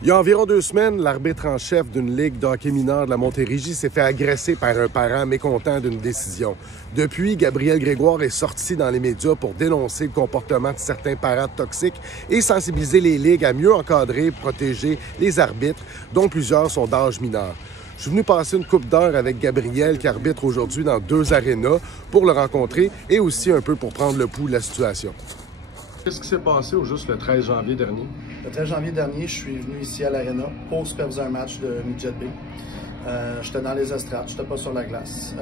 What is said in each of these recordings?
Il y a environ 2 semaines, l'arbitre en chef d'une ligue de hockey mineur de la Montérégie s'est fait agresser par un parent mécontent d'une décision. Depuis, Gabriel Grégoire est sorti dans les médias pour dénoncer le comportement de certains parents toxiques et sensibiliser les ligues à mieux encadrer et protéger les arbitres, dont plusieurs sont d'âge mineur. Je suis venu passer une couple d'heures avec Gabriel, qui arbitre aujourd'hui dans 2 arénas, pour le rencontrer et aussi un peu pour prendre le pouls de la situation. Qu'est-ce qui s'est passé au juste le 13 janvier dernier? Le 13 janvier dernier, je suis venu ici à l'Arena pour superviser un match de Midget B. J'étais dans les estrades, je n'étais pas sur la glace.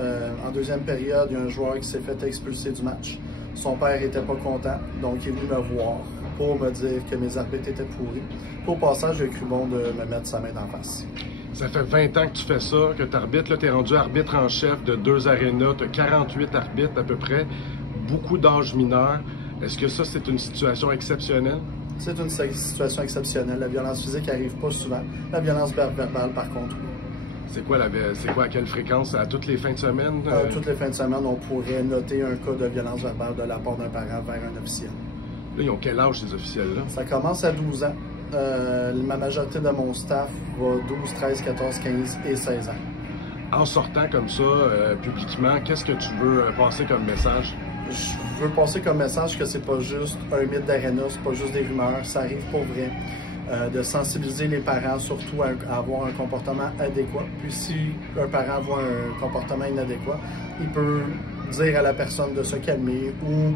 En deuxième période, il y a un joueur qui s'est fait expulser du match. Son père n'était pas content, donc il est venu me voir pour me dire que mes arbitres étaient pourris. Au passage, j'ai cru bon de me mettre sa main d'en face. Ça fait 20 ans que tu fais ça, que tu arbitres. Là, tu es rendu arbitre en chef de 2 arénas. Tu as 48 arbitres à peu près, beaucoup d'âge mineur. Est-ce que ça, c'est une situation exceptionnelle? C'est une situation exceptionnelle. La violence physique n'arrive pas souvent. La violence verbale, par contre, oui. C'est quoi, à quelle fréquence? À toutes les fins de semaine? Toutes les fins de semaine, on pourrait noter un cas de violence verbale de la part d'un parent vers un officiel. Là, ils ont quel âge, ces officiels-là? Ça commence à 12 ans. Ma majorité de mon staff va 12, 13, 14, 15 et 16 ans. En sortant comme ça, publiquement, qu'est-ce que tu veux passer comme message? Je veux passer comme message que c'est pas juste un mythe d'aréna, c'est pas juste des rumeurs, ça arrive pour vrai. De sensibiliser les parents surtout à avoir un comportement adéquat. Puis si un parent voit un comportement inadéquat, il peut dire à la personne de se calmer ou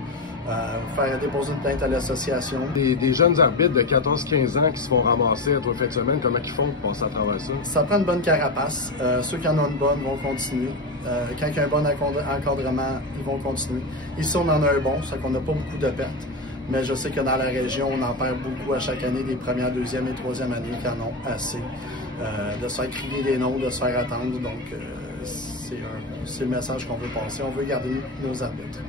faire déposer une plainte à l'association. Des jeunes arbitres de 14-15 ans qui se font ramasser à 3 fins de semaine, comment ils font pour passer à travers ça? Ça prend une bonne carapace. Ceux qui en ont une bonne vont continuer. Quand il y a un bon encadrement, ils vont continuer. Ici, on en a un bon, c'est qu'on n'a pas beaucoup de pertes. Mais je sais que dans la région, on en perd beaucoup à chaque année, des premières, deuxième et troisième années qui en ont assez. De se faire crier des noms, de se faire attendre. Donc, c'est le message qu'on veut passer. On veut garder nos arbitres.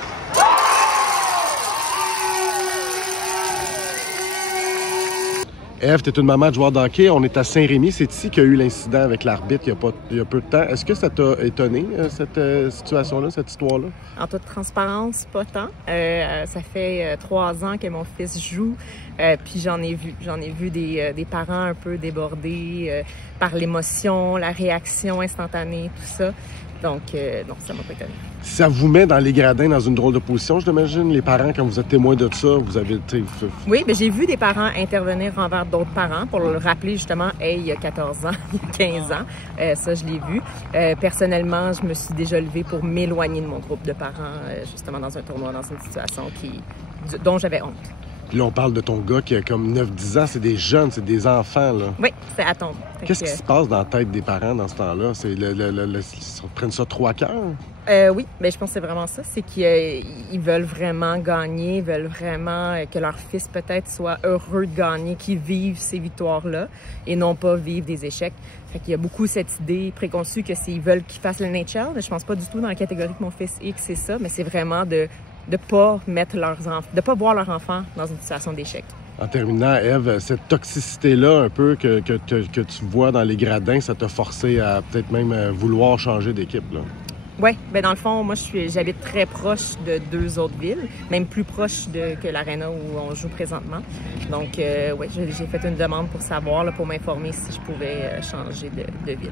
Ève, tu es une maman de joueur de hockey. On est à Saint-Rémy. C'est ici qu'il y a eu l'incident avec l'arbitre il y a peu de temps. Est-ce que ça t'a étonné, cette situation-là, cette histoire-là? En toute transparence, pas tant. Ça fait 3 ans que mon fils joue, puis j'en ai vu des parents un peu débordés par l'émotion, la réaction instantanée, tout ça. Donc, non, ça m'a pas étonné. Ça vous met dans les gradins dans une drôle de position, j'imagine, les parents, quand vous êtes témoins de ça, vous avez... Oui, bien, j'ai vu des parents intervenir envers d'autres parents pour leur rappeler justement, hey, il y a 14 ans, il y a 15 ans. Ça, je l'ai vu. Personnellement, je me suis déjà levée pour m'éloigner de mon groupe de parents, justement dans un tournoi, dans une situation dont j'avais honte. Puis là, on parle de ton gars qui a comme 9-10 ans. C'est des jeunes, c'est des enfants, là. Oui, c'est à tombe. Qu'est-ce qui se passe dans la tête des parents dans ce temps-là? Ils prennent ça 3 cœurs? Oui, mais je pense que c'est vraiment ça. C'est qu'ils veulent vraiment gagner, ils veulent vraiment que leur fils peut-être soit heureux de gagner, qu'ils vivent ces victoires-là et non pas vivre des échecs. Fait qu'il y a beaucoup cette idée préconçue que s'ils veulent qu'ils fassent le NHL, je pense pas du tout dans la catégorie que mon fils X, c'est ça, mais c'est vraiment de pas mettre de pas voir leurs enfants dans une situation d'échec. En terminant, Ève, cette toxicité-là, un peu que tu vois dans les gradins, ça t'a forcé à peut-être même vouloir changer d'équipe, là? Oui, bien dans le fond, moi j'habite très proche de 2 autres villes, même plus proche que l'Arena où on joue présentement. Donc oui, j'ai fait une demande pour savoir, là, pour m'informer si je pouvais changer de ville.